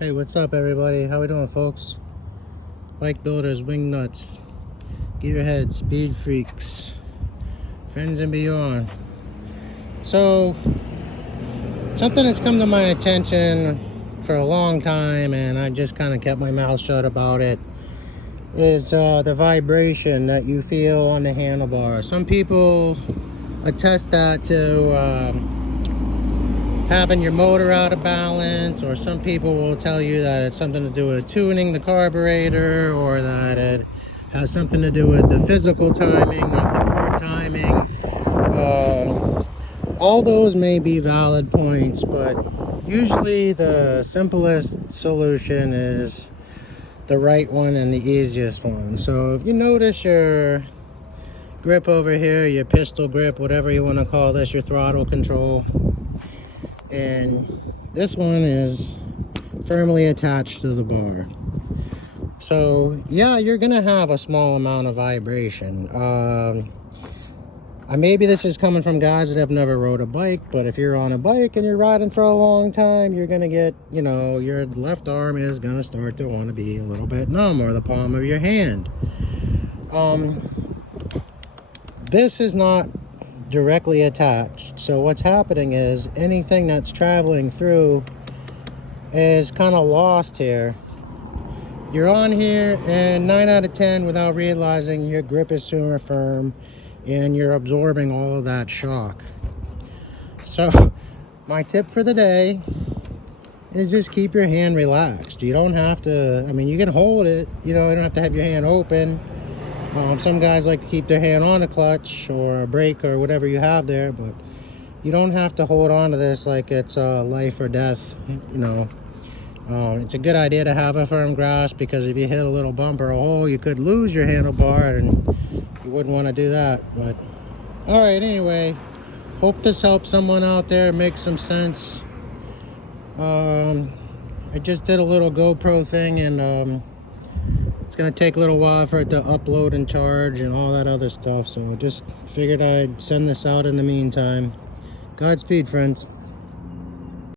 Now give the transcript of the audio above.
Hey, what's up everybody? How we doing, folks? Bike builders, wing nuts, gearheads, speed freaks, friends and beyond. So, something that's come to my attention for a long time, and I just kind of kept my mouth shut about it, is the vibration that you feel on the handlebar. Some people attest that to having your motor out of balance, or some people will tell you that it's something to do with tuning the carburetor, or that it has something to do with the physical timing, not the port timing. All those may be valid points, but usually the simplest solution is the right one and the easiest one. So if you notice your grip over here, your pistol grip, whatever you want to call this, your throttle control, and this one is firmly attached to the bar. So yeah, you're gonna have a small amount of vibration. Maybe this is coming from guys that have never rode a bike, but if you're on a bike and you're riding for a long time, you're gonna get, your left arm is gonna start to want to be a little bit numb, or the palm of your hand. This is not directly attached, so what's happening is anything that's traveling through is kind of lost here. You're on here, and 9 out of 10, without realizing, your grip is super firm and you're absorbing all of that shock. So my tip for the day is just keep your hand relaxed. You don't have to, you can hold it, you don't have to have your hand open. Some guys like to keep their hand on a clutch or a brake or whatever you have there, but you don't have to hold on to this like it's life or death. It's a good idea to have a firm grasp, because if you hit a little bump or a hole, you could lose your handlebar, and you wouldn't want to do that. But all right, anyway, hope this helps someone out there, makes some sense. I just did a little GoPro thing, and it's gonna take a little while for it to upload and charge and all that other stuff, so I just figured I'd send this out in the meantime. Godspeed, friends.